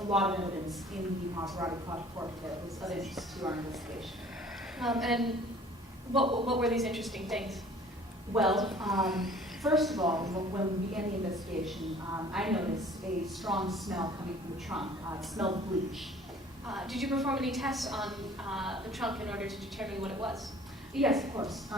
a lot of evidence in the Maserati portrait that was of interest to our investigation. And what were these interesting things? Well, first of all, when we began the investigation, I noticed a strong smell coming from the trunk. It smelled of bleach. Did you perform any tests on the trunk in order to determine what it was? Yes, of course.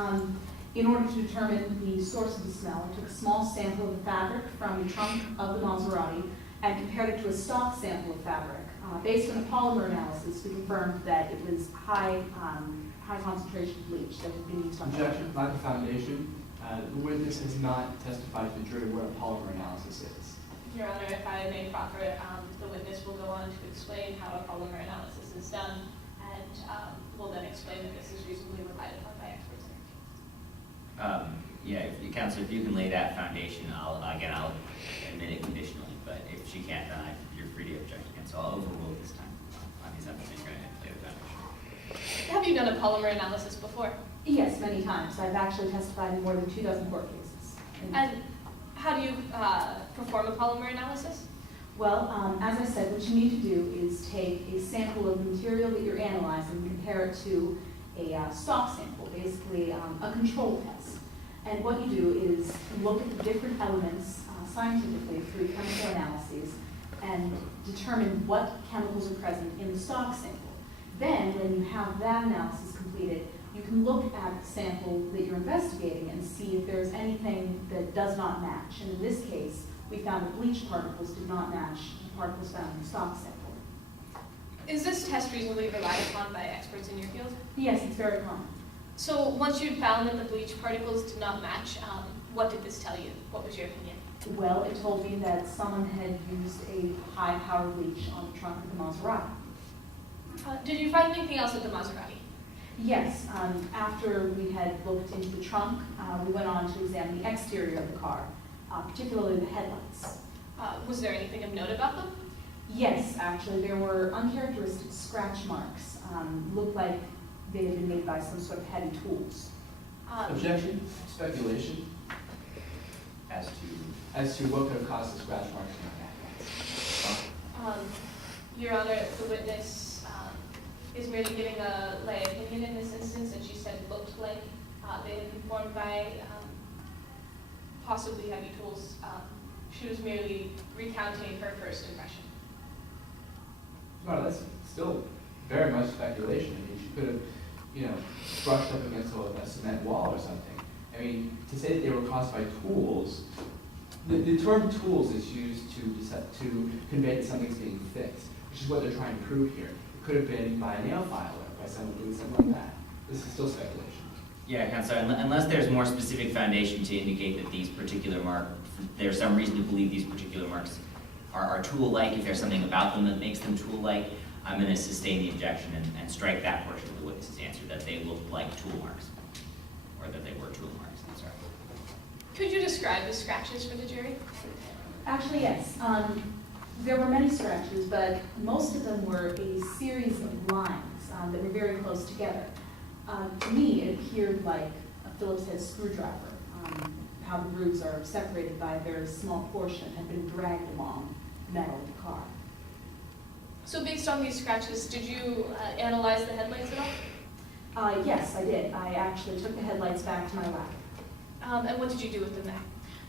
In order to determine the source of the smell, I took a small sample of the fabric from the trunk of the Maserati and compared it to a stock sample of fabric. Based on a polymer analysis, we confirmed that it was high concentration of bleach that had been used on the trunk. Objection, lack of foundation. The witness has not testified to the jury what a polymer analysis is. Your Honor, if I may proffer, the witness will go on to explain how a polymer analysis is done, and will then explain that this is reasonably relied upon by experts in our field. Yeah, Counselor, if you can lay that foundation, I'll admit it conditionally, but if she can't, then you're free to object again. So I'll overrule this time on the assumption that you're going to lay the foundation. Have you done a polymer analysis before? Yes, many times. I've actually testified in more than 24 court cases. And how do you perform a polymer analysis? Well, as I said, what you need to do is take a sample of the material that you're analyzing and compare it to a stock sample, basically a control test. And what you do is look at the different elements scientifically through chemical analyses and determine what chemicals are present in the stock sample. Then, when you have that analysis completed, you can look at the sample that you're investigating and see if there's anything that does not match. And in this case, we found that bleach particles did not match the particles found in the stock sample. Is this test reasonably relied upon by experts in your field? Yes, it's very common. So once you found that the bleach particles did not match, what did this tell you? What was your opinion? Well, it told me that someone had used a high-power bleach on the trunk of the Maserati. Did you find anything else at the Maserati? Yes, after we had looked into the trunk, we went on to examine the exterior of the car, particularly the headlights. Was there anything of note about them? Yes, actually, there were uncharacteristic scratch marks. Looked like they had been made by some sort of heavy tools. Objection, speculation as to what could have caused the scratch marks in the headlights. Your Honor, the witness is merely giving a lay opinion in this instance, and she said it looked like they had been formed by possibly heavy tools. She was merely recounting her first impression. Well, that's still very much speculation. I mean, she could have, brushed up against a cement wall or something. I mean, to say that they were caused by tools, the term tools is used to convey that something's being fixed, which is what they're trying to prove here. It could have been by a nail filer, by someone doing something like that. This is still speculation. Yeah, Counselor, unless there's more specific foundation to indicate that these particular marks, there's some reason to believe these particular marks are tool-like, if there's something about them that makes them tool-like, I'm going to sustain the objection and strike that portion of the witness's answer, that they looked like tool marks, or that they were tool marks. I'm sorry. Could you describe the scratches for the jury? Actually, yes. There were many scratches, but most of them were a series of lines that were very close together. To me, it appeared like a Phillips head screwdriver. How the grooves are separated by a very small portion had been dragged along the metal of the car. So based on these scratches, did you analyze the headlights at all? Yes, I did. I actually took the headlights back to my lab. And what did you do with them there?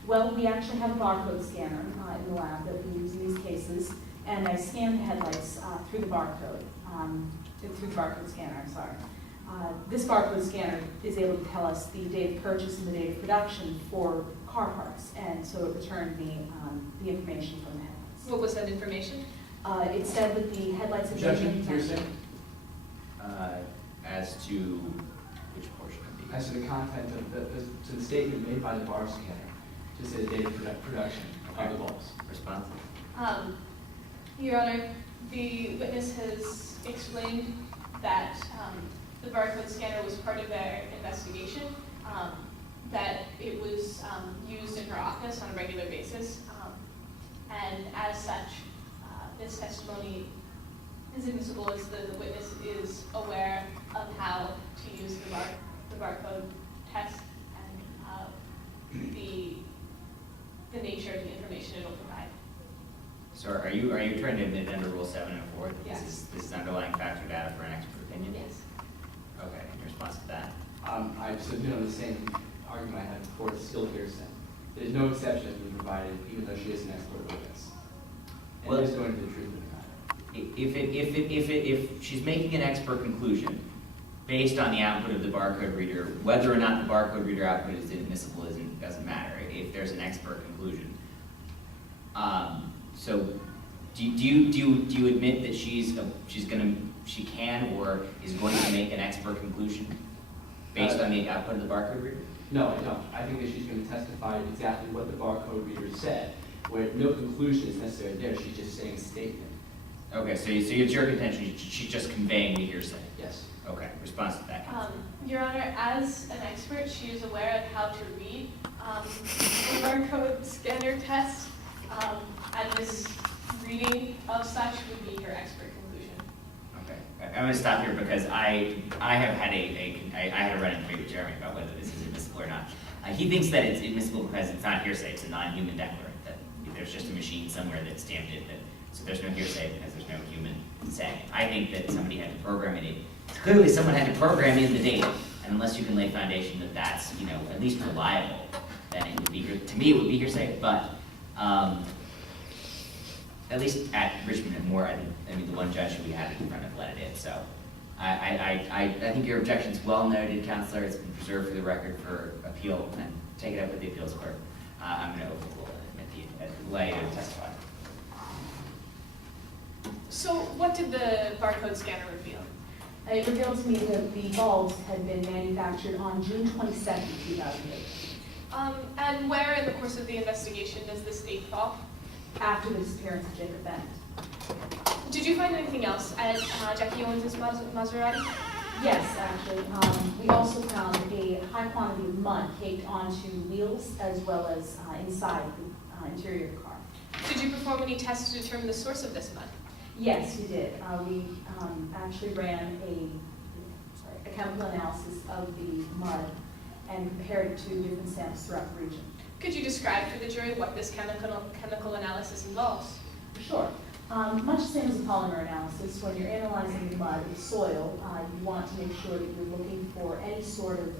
Well, we actually have a barcode scanner in the lab that we use in these cases, and I scanned the headlights through the barcode, scanner, I'm sorry. This barcode scanner is able to tell us the date of purchase and the date of production for car parts, and so it returned the information from the headlights. What was that information? It said that the headlights had been Objection, hearsay. As to which portion of the... As to the content of to the statement made by the bar scanner, to say the date of production of the bulbs. Response? Your Honor, the witness has explained that the barcode scanner was part of their investigation, that it was used in her office on a regular basis, and as such, this testimony is admissible as the witness is aware of how to use the barcode test and the nature of the information it will provide. So are you trying to admit under Rule 704 that Yes. this is underlying factor data for an expert opinion? Yes. Okay, in response to that? I submit on the same argument I had before, it's still hearsay. There's no exception that's been provided, even though she is an expert witness. And Well, it is going to the truth of the matter. If she's making an expert conclusion based on the output of the barcode reader, whether or not the barcode reader output is admissible doesn't matter if there's an expert conclusion. So do you admit that she can or is going to make an expert conclusion based on the output of the barcode reader? No, I don't. I think that she's going to testify exactly what the barcode reader said, where no conclusion is necessarily there, she's just saying a statement. Okay, so it's your contention, she's just conveying the hearsay? Yes. Okay, response to that, Counselor. Your Honor, as an expert, she is aware of how to read the barcode scanner test, and this reading of such would be her expert conclusion. Okay, I'm gonna stop here because I have had I had a run-in with Jeremy about whether this is admissible or not. He thinks that it's admissible because it's not hearsay, it's a non-human declarant, that there's just a machine somewhere that stamped it, so there's no hearsay because there's no human saying it. I think that somebody had to program it in. Clearly someone had to program in the data, and unless you can lay foundation that that's, at least reliable, then it would be, to me, it would be hearsay, but, at least at Richmond and Moore, the one judge who we had in front of let it in, so. I think your objection's well noted, Counselor. It's been preserved for the record for appeal, and take it up with the appeals court. I'm gonna overrule it, allow you to testify. So what did the barcode scanner reveal? It revealed to me that the bulbs had been manufactured on June 22nd, 2008, And where in the course of the investigation does this date fall? after the disappearance of Jacob Bennett. Did you find anything else at Jackie Owens' Maserati? Yes, actually. We also found a high quantity of mud caked onto wheels as well as inside the interior of the car. Did you perform any tests to determine the source of this mud? Yes, we did. We actually ran a chemical analysis of the mud and compared it to different samples throughout the region. Could you describe for the jury what this chemical analysis involves? Sure. Much the same as a polymer analysis, when you're analyzing the mud or soil, you want to make sure that you're looking for any sort of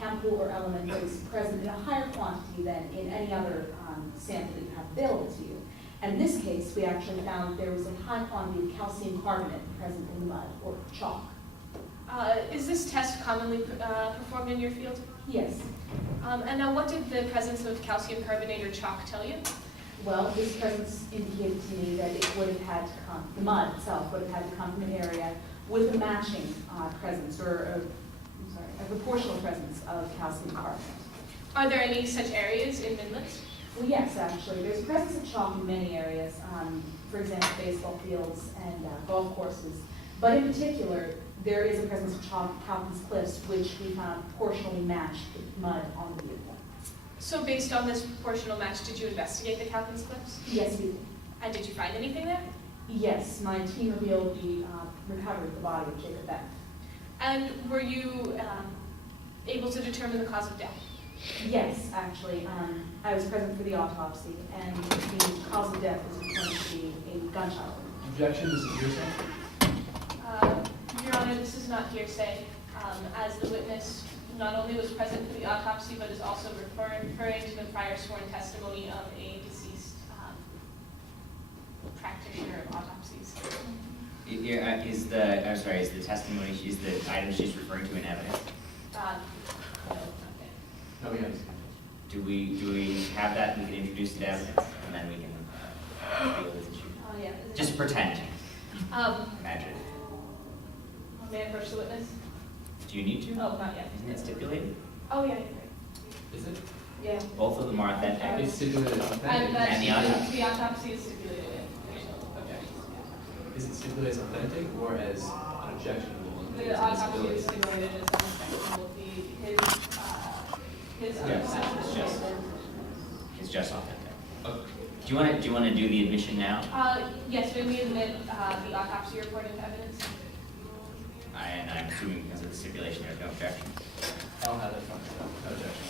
chemical or element that is present in a higher quantity than in any other sample that you have available to you. And in this case, we actually found there was a high quantity of calcium carbonate present in the mud, or chalk. Is this test commonly performed in your field? Yes. And now what did the presence of calcium carbonate or chalk tell you? Well, this presence indicated to me that it would have had to come, the mud itself would have had to come from an area with a matching presence, or a proportional presence of calcium carbonate. Are there any such areas in Midlands? Well, yes, actually. There's a presence of chalk in many areas, for example, baseball fields and golf courses. But in particular, there is a presence of chalk at Calkins Cliffs, which we found proportionally matched with mud on the vehicle. So based on this proportional match, did you investigate the Calkins Cliffs? Yes, we did. And did you find anything there? Yes, my team revealed the recovery of the body of Jacob Bennett. And were you able to determine the cause of death? Yes, actually. I was present for the autopsy, and the cause of death was determined to be a gunshot wound. Objection, this is hearsay. Your Honor, this is not hearsay, as the witness not only was present for the autopsy, but is also referring to the prior sworn testimony of a deceased practitioner of autopsies. Is the testimony, is the item she's referring to in evidence? No, not yet. No, we haven't. Do we have that, we can introduce it to evidence, and then we can deal with this issue? Oh, yeah. Just pretend, imagine. May I approach the witness? Do you need to? Oh, not yet. Isn't it stipulated? Oh, yeah, you're right. Is it? Yeah. Both of them are authentic. It's stipulated And authentic. that And the autopsy. the autopsy is stipulated in. There's no objections. Is it stipulated as authentic or as unobjectionable? The autopsy is stipulated as unobjectionable. His Yes, autopsy. It's just authentic. Okay. Do you want to do the admission now? Yes, may we admit the autopsy report into evidence? And I'm assuming because of the stipulation, there's no objection. I don't have that from myself. No objection.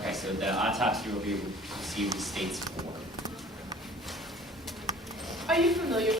Okay, so the autopsy will be received as states 4. Are you familiar